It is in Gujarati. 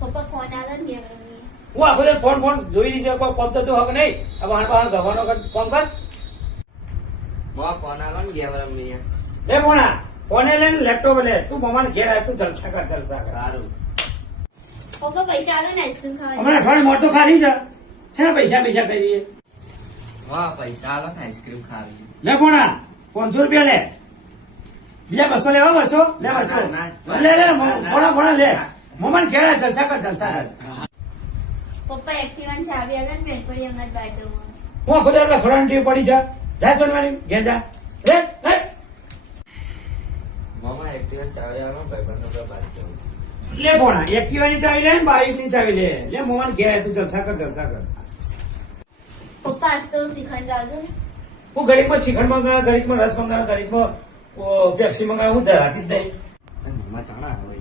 પપ્પા ફોન આવે ને ગેમ રમી. હું આખો દિવસ ફોન જોઈ લીધો કોઈ કોમ થતું હક નહીં. હવે આ ગવાનો કર કોમ કર. ફોન આલો ને ગેમ રમી. લે મોણા ફોને લે ને લેપટોપ લે. તું મમ્માને ઘેર આવે તું જલસા કર જલસા કર. સારું. પપ્પા પૈસા આવે ને આઈસ્ક્રીમ ખાવા. હમણાં અઠવાડિયે મોર તો ખાધી છે. છે ને પૈસા કરીએ. પૈસા આલો ને આઈસ્ક્રીમ ખાવી. લે મોણા 500 રૂપિયા લે. બીજા 200 લેવા 200 લે 200 લે લે મોણા લે. મમ્માને ઘેર આવે જલસા કર જલસા કર. પપ્પા એક્ટિવા ની ચાવી આવે ને બેનપણી હમણાં જ બહાર જવું. હું આખો દિવસ ખોરાની ટેવ પડી છે. જા સોનવારી ઘેર જા. લે લે મામા એક્ટિવા ચાવી આલો ને ભાઈબંધો પર બાદ જવું. લે મોણા એક્ટિવાની ચાવી લે ને બાઈક ની ચાવી લે. લે મમ્માને ઘેર આવે તું જલસા કર જલસા કર. પપ્પા આજ તો શ્રીખંડ લાવજો ને. હું ઘડીકમાં શ્રીખંડ મંગાવ્યા ઘડીકમાં રસ મંગાવ્યા ઘડીકમાં પેપ્સી મંગાવ્યા હું ધરાતી જ નહીં. મામા ચાણા આવે